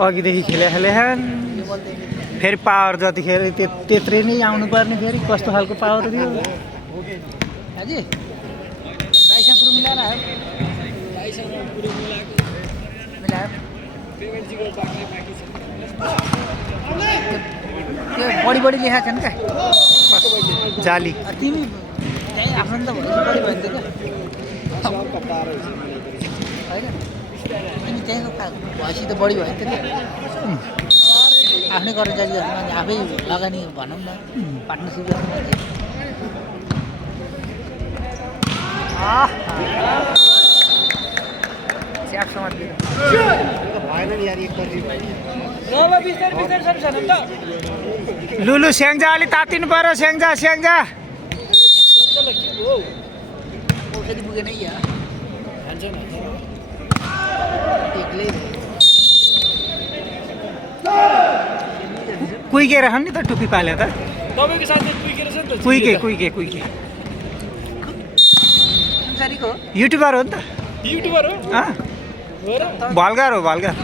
अघिदेखि खेलेछन् फेरि पावर जतिखेर त्यत्रै नै आउनुपर्ने फेरि कस्तो खालको पावर थियो बढी बढी लेखा छन् क्या जाली तिमी आफ्नो त बढी भयो नि त होइन तिमी त्यहीँको भएपछि त बढी भयो नि त आफ्नै कर्मचारी गर्नु मान्छे आफै लगानी भनौँ न पार्टनरसिप गर्नु मान्छे लुलु स्याङ्जा अलि तातिनु पर्यो स्याङ्जा स्याङ्जा औषधि पुगेन एक्लै कुइकेर छन् नि त टुप्पी पाले त तपाईँको साथी कुइकेर छ नि त कुइके कुइके कुइके संसारीको युट्युबर हो नि त युट्युबर हो हो र भल्गार हो भल्गार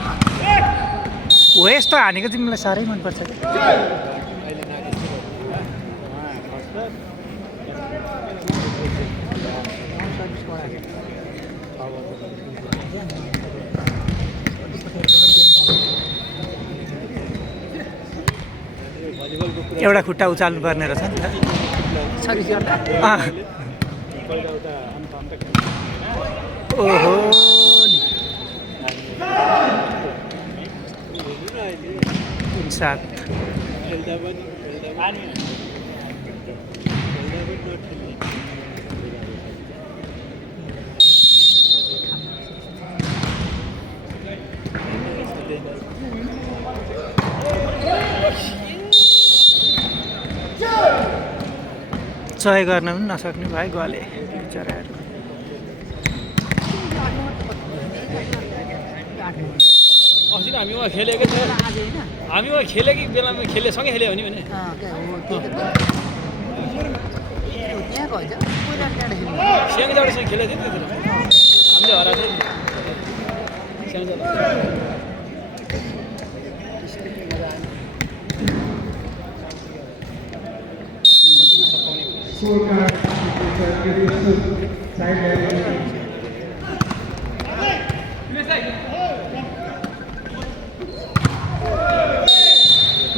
हो यस्तो हानेको तिमीलाई साह्रै मनपर्छ क्या एउटा खुट्टा उचाल्नु पर्ने रहेछ नि त ओहो सात सहयोग गर्न पनि नसक्ने भाइ गले बिचराहरू अस्ति हामी उहाँ खेलेको थियो हामी उहाँ खेलेको बेलामा सँगै खेल्यो भने स्याङ्जासँग खेलेको थियो त्यतिर हामीले हराएको थियो नि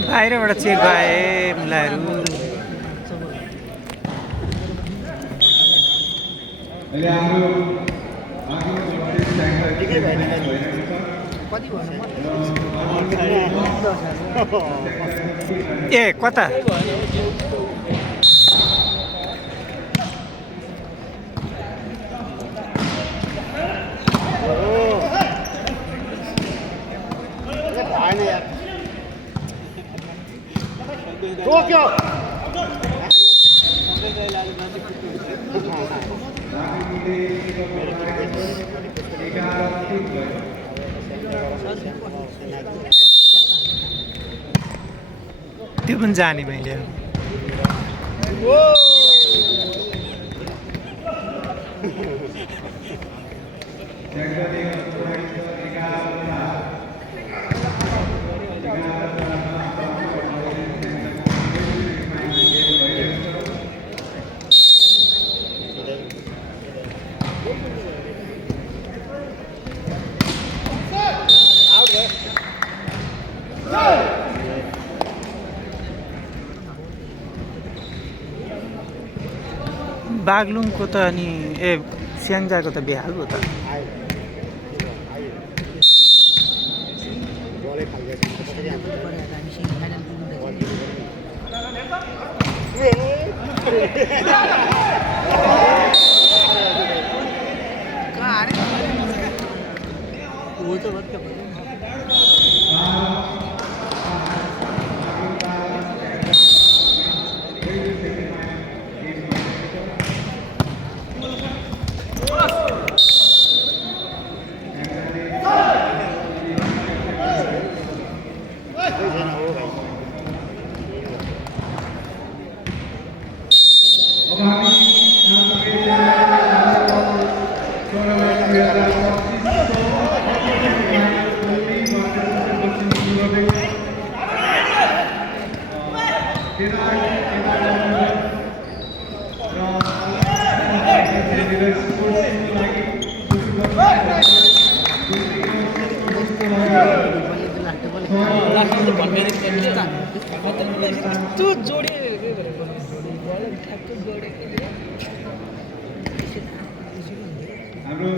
बाहिरबाट चेक गए मुलाहरू ए कता त्यो पनि जाने मैले बागलुङको त अनि स्याङ्जाको त बेहाल हो त हाम्रो